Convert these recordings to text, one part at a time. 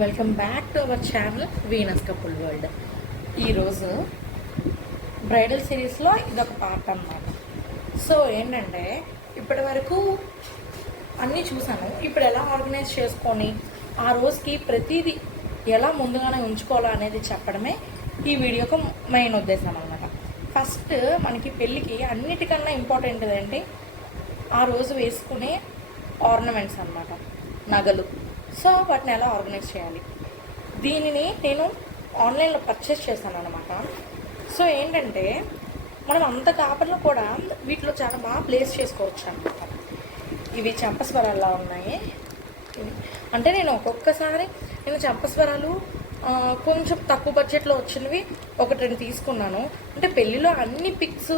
Welcome back to our channel Venus couple world. ఈరోజు bridal సిరీస్లో ఇదొక పార్ట్ అన్నమాట. సో ఏంటంటే ఇప్పటి వరకు అన్నీ చూసాను. ఇప్పుడు ఎలా ఆర్గనైజ్ చేసుకొని ఆ రోజుకి ప్రతిదీ ఎలా ముందుగానే ఉంచుకోవాలో అనేది చెప్పడమే ఈ వీడియోకు మెయిన్ ఉద్దేశం అన్నమాట. ఫస్ట్ మనకి పెళ్ళికి అన్నిటికన్నా ఇంపార్టెంట్ ఏంటి, ఆ రోజు వేసుకునే ఆర్నమెంట్స్ అన్నమాట, నగలు. సో వాటిని ఎలా ఆర్గనైజ్ చేయాలి, దీనిని నేను ఆన్లైన్లో పర్చేస్ చేశాను అనమాట. సో ఏంటంటే మనం అంత కాపర్లో కూడా వీటిలో చాలా బాగా ప్లేస్ చేసుకోవచ్చు అనమాట. ఇవి చంపస్వరాల్లో ఉన్నాయి. అంటే నేను ఒక్కొక్కసారి చంపస్వరాలు కొంచెం తక్కువ బడ్జెట్లో వచ్చినవి ఒకటి రెండు తీసుకున్నాను. అంటే పెళ్ళిలో అన్ని పిక్స్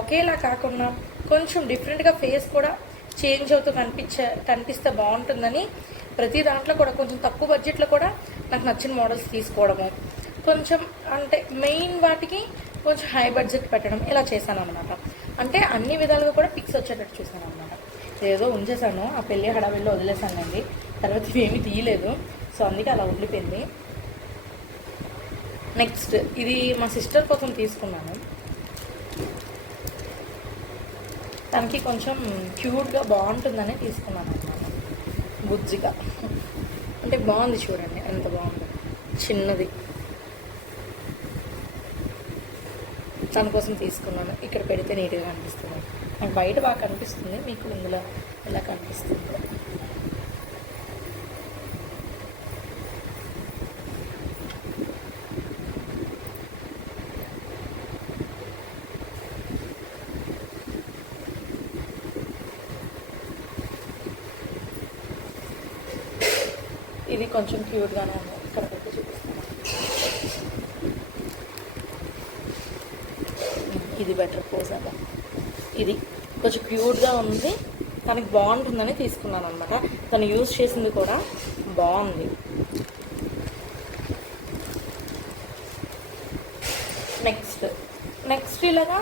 ఒకేలా కాకుండా కొంచెం డిఫరెంట్గా ఫేస్ కూడా చేంజ్ అవుతూ కనిపిస్తే బాగుంటుందని ప్రతి దాంట్లో కూడా కొంచెం తక్కువ బడ్జెట్లో కూడా నాకు నచ్చిన మోడల్స్ తీసుకోవడము, కొంచెం అంటే మెయిన్ వాటికి కొంచెం హై బడ్జెట్ పెట్టడం ఇలా చేశాను అనమాట. అంటే అన్ని విధాలుగా కూడా పిక్స్ వచ్చేటట్టు చూసాను అనమాట. ఏదో ఉంచేసాను, ఆ పెళ్ళి హడావిడిలో వదిలేసానండి. తర్వాత ఇవేమీ తీయలేదు, సో అందుకే అలా ఉండిపోయింది. నెక్స్ట్ ఇది మా సిస్టర్ కోసం తీసుకున్నాను. తనకి కొంచెం క్యూట్గా బాగుంటుందని తీసుకున్నాను అన్నమాట. బుజ్జిగా అంటే బాగుంది, చూడండి ఎంత బాగుంది, చిన్నది. తన కోసం తీసుకున్నాను. ఇక్కడ పెడితే నీట్గా కనిపిస్తుంది. నాకు బయట బాగా కనిపిస్తుంది, మీకు ఇందులో ఎలా కనిపిస్తుంది. ఇది కొంచెం క్యూట్గానే ఉంది. ఇక్కడ పెట్టి చూపిస్తాను. ఇది బెటర్ పోజ్ అలా. ఇది కొంచెం క్యూట్గా ఉంది, తనకి బాగుంటుందని తీసుకున్నాను అనమాట. తను యూజ్ చేసింది కూడా బాగుంది. నెక్స్ట్ ఇలాగా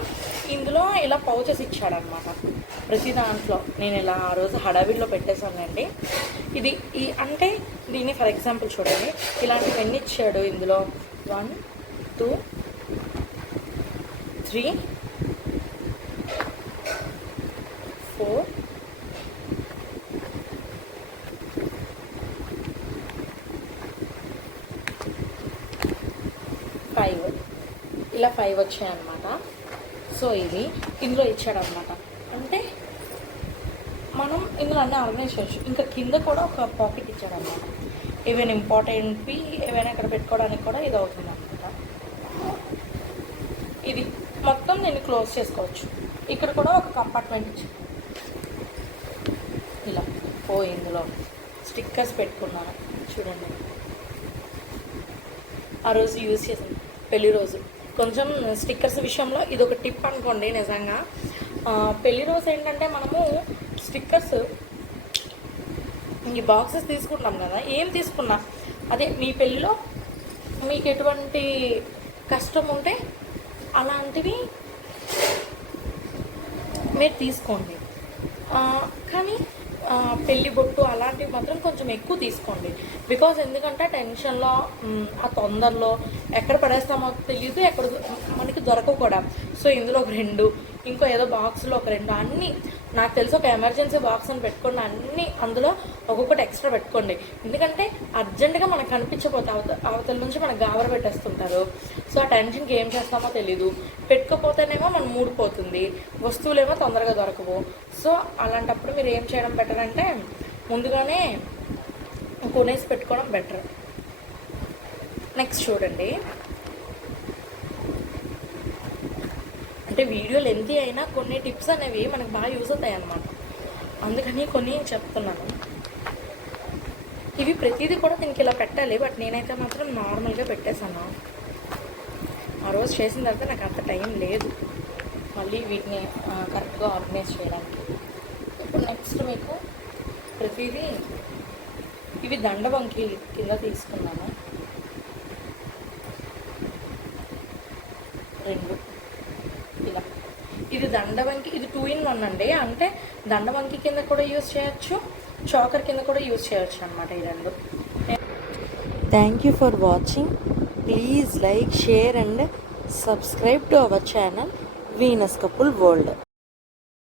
ఇందులో ఇలా పౌచెస్ ఇచ్చాడనమాట ప్రతి దాంట్లో. నేను ఇలా ఆ రోజు హడావిడిలో పెట్టేశానండి. ఇది అంటే దీన్ని ఫర్ ఎగ్జాంపుల్ చూడండి, ఇలాంటివన్నీ ఇచ్చాడు ఇందులో. 1 2 3 4 5 ఇలా 5 వచ్చాయన్నమాట. సో ఇది ఇందులో ఇచ్చాడనమాట. అంటే మనం ఇందులో అన్నీ ఆర్గనైజ్ చేయొచ్చు. ఇంకా కింద కూడా ఒక పాకెట్ ఇచ్చాడనమాట. ఏవైనా ఇంపార్టెంట్వి ఏవైనా ఇక్కడ పెట్టుకోవడానికి కూడా ఇది అవుతుంది అనమాట. ఇది మొత్తం నేను క్లోజ్ చేసుకోవచ్చు. ఇక్కడ కూడా ఒక కంపార్ట్మెంట్ ఇచ్చాను. ఇలా ఇందులో స్టిక్కర్స్ పెట్టుకున్నాను చూడండి. ఆ రోజు యూజ్ చేసాను పెళ్లి రోజు. కొంచెం స్టిక్కర్స్ విషయంలో ఇది ఒక టిప్ అనుకోండి. నిజంగా పెళ్లి రోజు ఏంటంటే మనము స్టిక్కర్స్ ఈ బాక్సెస్ తీసుకుంటాం కదా, ఏం తీసుకున్నా అదే మీ పెళ్ళిలో మీకు ఎటువంటి కష్టం ఉంటే అలాంటివి మీరు తీసుకోండి. కానీ పెళ్ళి బొట్టు అలాంటివి మాత్రం కొంచెం ఎక్కువ తీసుకోండి. బికాజ్ ఎందుకంటే టెన్షన్లో ఆ తొందరలో ఎక్కడ పడేస్తామో తెలియదు, ఎక్కడ మనకి దొరకవు కూడా. సో ఇందులో ఒక 2, ఇంకో ఏదో బాక్స్లో ఒక 2, అన్నీ నాకు తెలిసి ఒక ఎమర్జెన్సీ బాక్స్ అని పెట్టుకోండి. అన్నీ అందులో ఒక్కొక్కటి ఎక్స్ట్రా పెట్టుకోండి. ఎందుకంటే అర్జెంటుగా మనకు కనిపించకపోతే అవతల నుంచి మనకు గాబర పెట్టేస్తుంటారు. సో ఆ టెన్షన్కి ఏం చేస్తామో తెలీదు. పెట్టుకోపోతేనేమో మన మూడ్ పోతుంది, వస్తువులేమో తొందరగా దొరకవు. సో అలాంటప్పుడు మీరు ఏం చేయడం బెటర్ అంటే ముందుగానే కొనేసి పెట్టుకోవడం బెటర్. నెక్స్ట్ చూడండి, అంటే వీడియో లెంతీ అయినా కొన్ని టిప్స్ అనేవి మనకు బాగా యూజ్ అవుతాయి అన్నమాట. అందుకని కొన్ని చెప్తున్నాను. ఇవి ప్రతిదీ కూడా దీనికి ఇలా పెట్టాలి, బట్ నేనైతే మాత్రం నార్మల్గా పెట్టేశాను. ఆ రోజు చేసిన తర్వాత నాకు అంత టైం లేదు మళ్ళీ వీటిని కరెక్ట్గా ఆర్గనైజ్ చేయడానికి. ఇప్పుడు నెక్స్ట్ మీకు ప్రతిదీ ఇవి దండవంకి కింద తీసుకున్నాను. 2 ఇలా. ఇది దండవంకి, ఇది 2 in 1 అండి. అంటే దండవంకి కింద కూడా యూజ్ చేయొచ్చు, చాకర్ కింద కూడా యూజ్ చేయొచ్చు అనమాట. ఈ రెండు Thank you for watching. Please like, share and subscribe to our channel Venus Couple World.